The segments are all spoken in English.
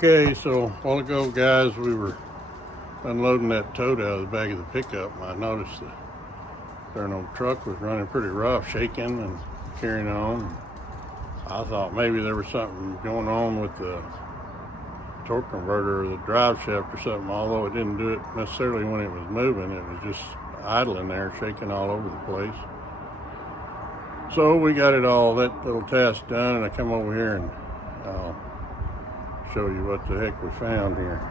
Okay, so a while ago, guys, we were unloading that tote out of the back of the pickup, and I noticed the darn old truck was running pretty rough, shaking and carrying on. I thought maybe there was something going on with the torque converter or the drive shaft or something, although it didn't do it necessarily when it was moving. It was just idling there, shaking all over the place. So we got it all, that little task done, and I come over here and I'll show you what the heck we found here.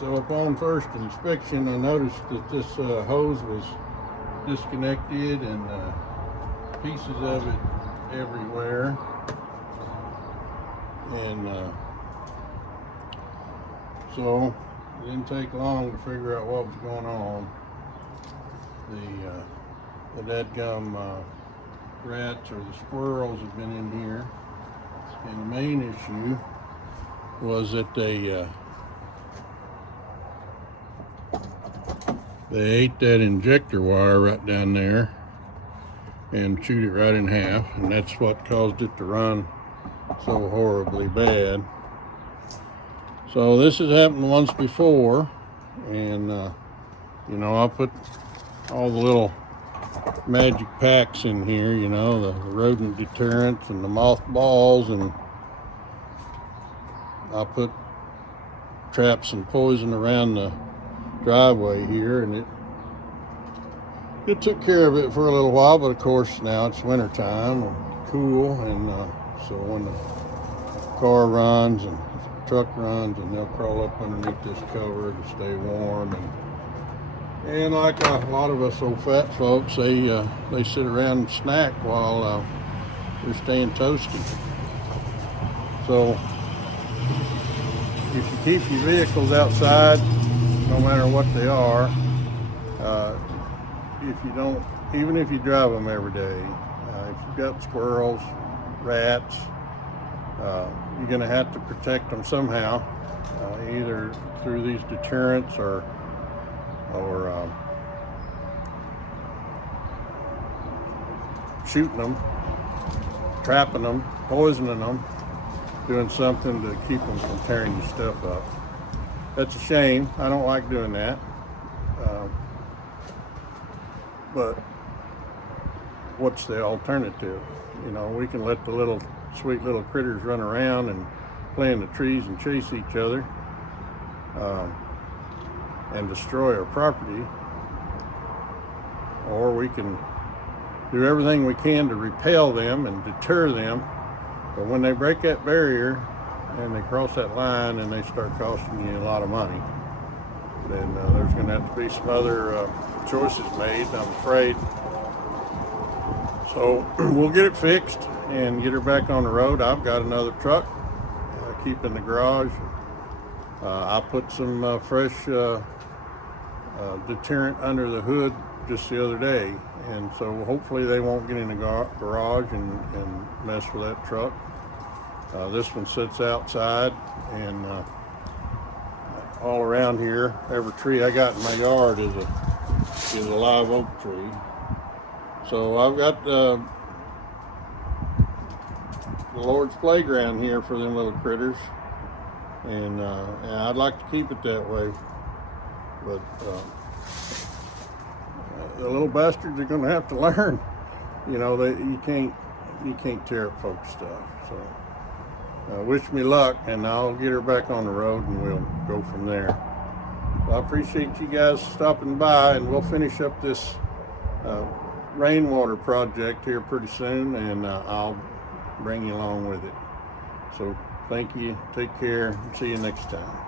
So upon first inspection, I noticed that this hose was disconnected and pieces of it everywhere. And so it didn't take long to figure out what was going on. The dadgum rats or the squirrels have been in here, and the main issue was that they ate that injector wire right down there and chewed it right in half, and that's what caused it to run so horribly bad. So this has happened once before, and you know, I put all the little magic packs in here, you know, the rodent deterrents and the mothballs, and I put traps and poison around the driveway here, and it took care of it for a little while. But of course now it's winter time and cool, and so when the car runs and the truck runs, and they'll crawl up underneath this cover to stay warm, and like a lot of us old fat folks, they sit around and snack while they're staying toasty. So if you keep your vehicles outside, no matter what they are, even if you drive them every day, if you've got squirrels, rats, you're going to have to protect them somehow, either through these deterrents or shooting them, trapping them, poisoning them, doing something to keep them from tearing your stuff up. That's a shame. I don't like doing that. But what's the alternative? You know, we can let the sweet little critters run around and play in the trees and chase each other and destroy our property, or we can do everything we can to repel them and deter them. But when they break that barrier and they cross that line and they start costing you a lot of money, then there's going to have to be some other choices made, I'm afraid. So we'll get it fixed and get her back on the road. I've got another truck keep in the garage. I put some fresh deterrent under the hood just the other day, and so hopefully they won't get in the garage and mess with that truck. This one sits outside, and all around here, every tree I got in my yard is a live oak tree. So I've got the Lord's playground here for them little critters, and I'd like to keep it that way. But the little bastards are going to have to learn. You know, you can't tear up folks' stuff. So wish me luck, and I'll get her back on the road, and we'll go from there. I appreciate you guys stopping by, and we'll finish up this rainwater project here pretty soon, and I'll bring you along with it. So thank you, take care, see you next time.